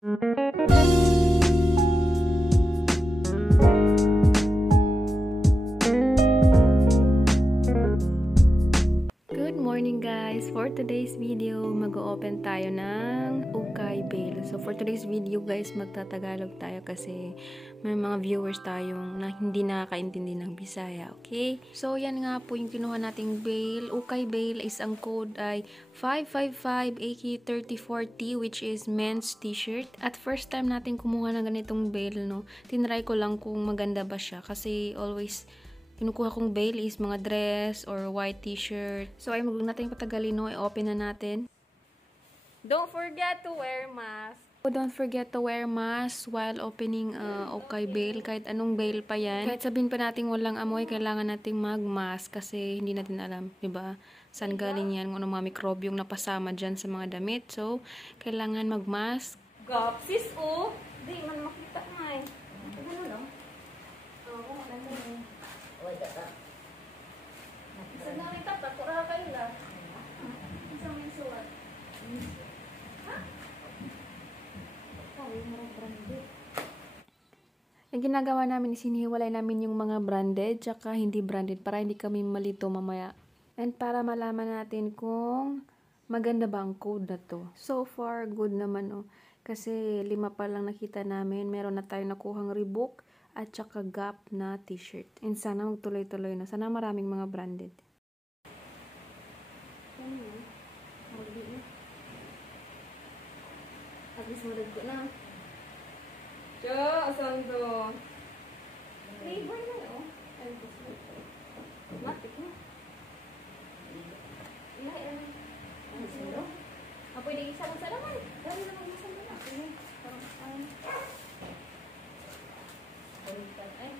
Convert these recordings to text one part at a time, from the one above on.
Good morning guys! For today's video, mag-open tayo ng ukay bale. So for today's video guys, magtatagalog tayo kasi may mga viewers tayong na hindi nakakaintindi ng Bisaya, okay? So yan nga po yung kinuha nating bale. Ukay bale is ang code ay 555 AK3040 which is men's t-shirt. At first time natin kumuha ng ganitong bale, no? Tinry ko lang kung maganda ba siya kasi always kinukuha kong bale is mga dress or white t-shirt. So, ay huwag natin patagalin, no? I-open na natin. Don't forget to wear mask. Don't forget to wear mask while opening ukay bale. Kahit anong bale pa yan. Kahit sabihin pa natin walang amoy, kailangan nating mag-mask kasi hindi natin alam, diba? Saan galing yan, kung anong mga mikrobyong napasama dyan sa mga damit. So, kailangan mag-mask. Gap, sis, oh! Di man makita nga eh. Ano lang? Oo, kung ano lang. Wala ka. Isa na rin tata, kura ka nila. Isa may suwat. Ha? Kaya mo rin branded. Ang ginagawa namin is hinihiwalay namin yung mga branded tsaka hindi branded para hindi kami malito mamaya. And para malaman natin kung maganda ba ang code na to. So far, good naman oh. Kasi 5 pa lang nakita namin. Meron na tayo nakuhang Reebok at saka Gap na t-shirt. And sana magtuloy-tuloy na. Sana maraming mga branded. Ano yun? Marami na. Habis mo ko na. Tiyo, asan to? Flavor na yun. Ay, gusto ito. Matik na. Ilahi na. Ano sino? Pwede isa mo sa laman. Dami na mag-isa mo na. Parang saan. Balikan ay.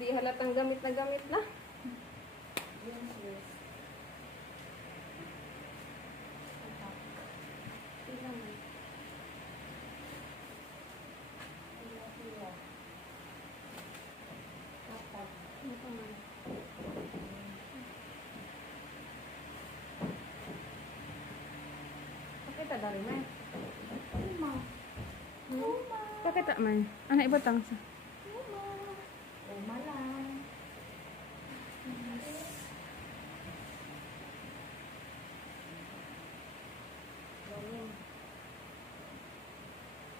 Di halatang gamit na gamit na. Pakita dari man. Pakita man. Ano ibatang sa? Umalang.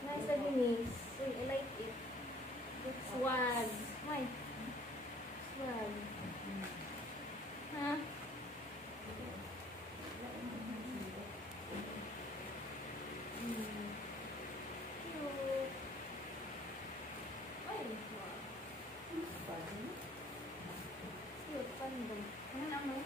Nice na dinis. Uy, I like it. Swag. Why? Swag. Ha? Cute. Ay, wow. Cute, pandong. Ano naman?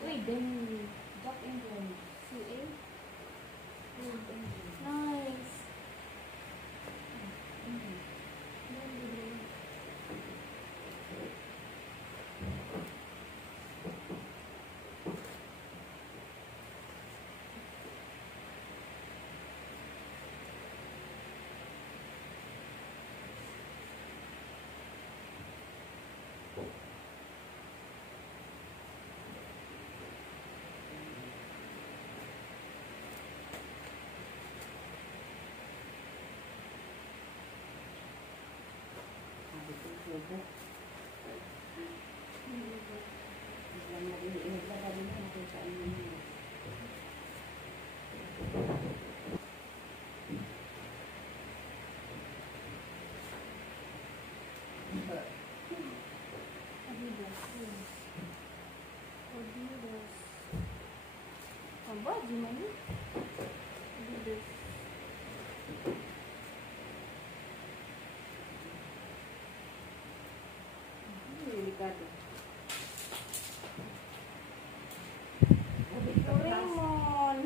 Uy, then drop in the CA. Nice. Aba, di man yun. Adidas. Delikado. Doraemon.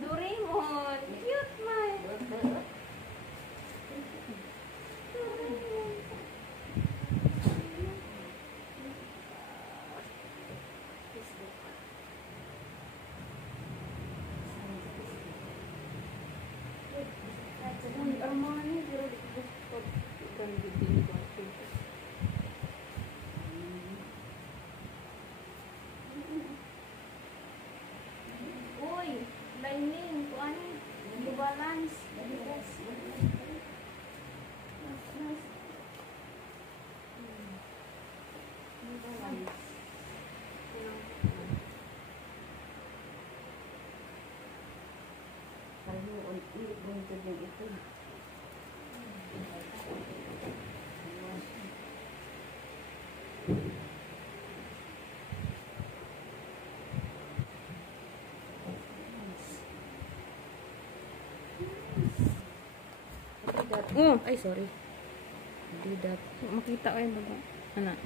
Doraemon. Cute man. Doraemon. Armani, pero gusto ganda din ba? Uy, lining, kuan, New Balance, Adidas. Nice. New Balance. Oh, Ay, sorry. Adidas. makita ko yung baba. Ano?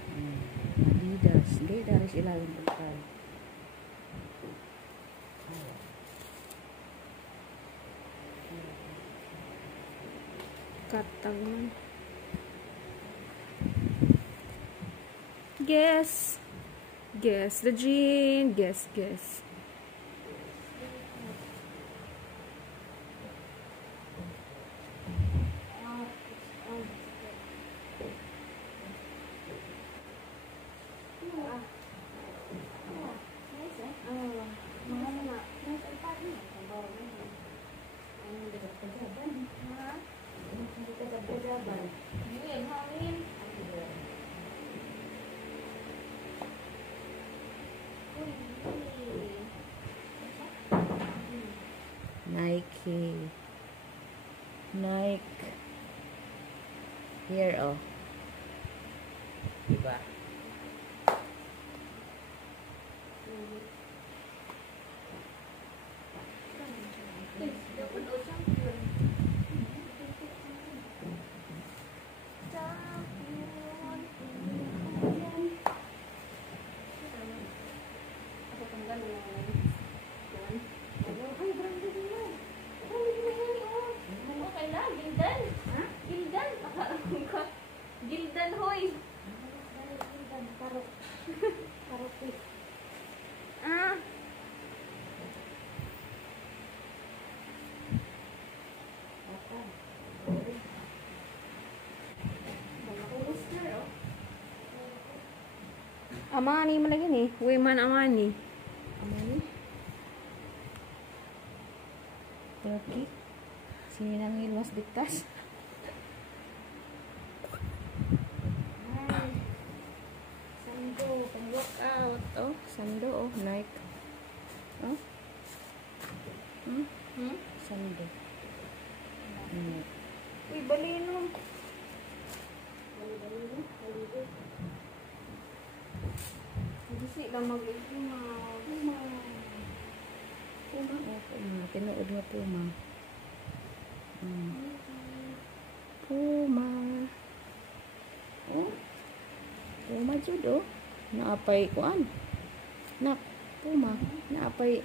Adidas. Hindi, dari sila yung pagkal. Katag man. Guess. Guess the jean. Guess. Nike. Nike. Here, oh. Diba? Gildan, hoy. Ah. Amani mo lagi ni. Women Amani. Amani? Turkey? Sinangil mas diktas? Sando, pang workout. Oh, sando, oh, Nike. Oh? Sando. Uy, balino. Hindi lang mag-ipima. Puma, oh, Puma. Tinuod nga Puma. Puma. Oh. Puma jud, oh. Naapay kuan. Nak, Puma. Naapay.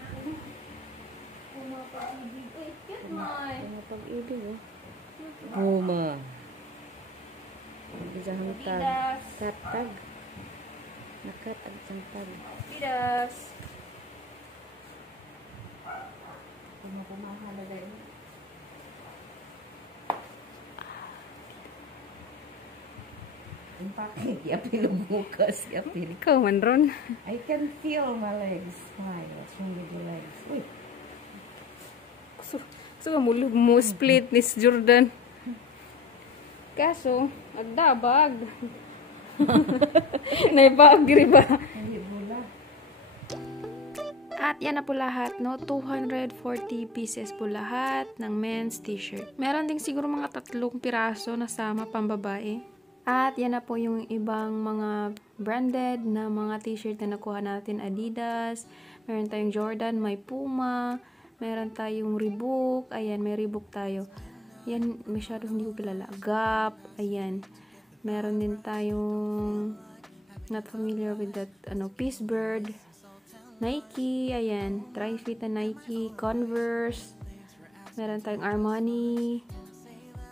Puma pag-ibig. Uy, cute man. Puma pag-ibig, oh. Puma. Isang tag. Adidas. Katag. Nakatag isang tag. Adidas. Puma pamahal na dahil. Impake, yapil bukas, yapil. Ikaw man ron. I can feel my legs. Why? What's wrong with your legs? Uy, So mo split ni si Jordan. Kaso, agdabag. Naibagri ba? Hindi bula. At yan na po lahat, no? 240 pieces po lahat ng men's t-shirt. Meron ding siguro mga 3 piraso na sama pambabae. At yan na po yung ibang mga branded na mga t-shirt na nakuha natin. Adidas, meron tayong Jordan, may Puma, meron tayong Reebok, ayan, may Reebok tayo. Yan, masyado hindi ko kilala. Gap, ayan. Meron din tayong, not familiar with that, Peace Bird, Nike, ayan, Tri-Fit na Nike, Converse, meron tayong Armani,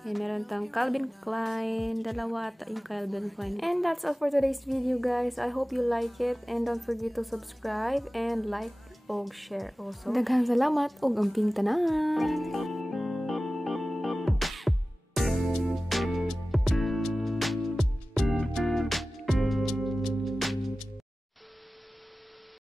ayan, meron tayong Calvin Klein, dalawa ata yung Calvin Klein. And that's all for today's video, guys. I hope you like it, and don't forget to subscribe and like og share also. Daghang salamat og amping tanan.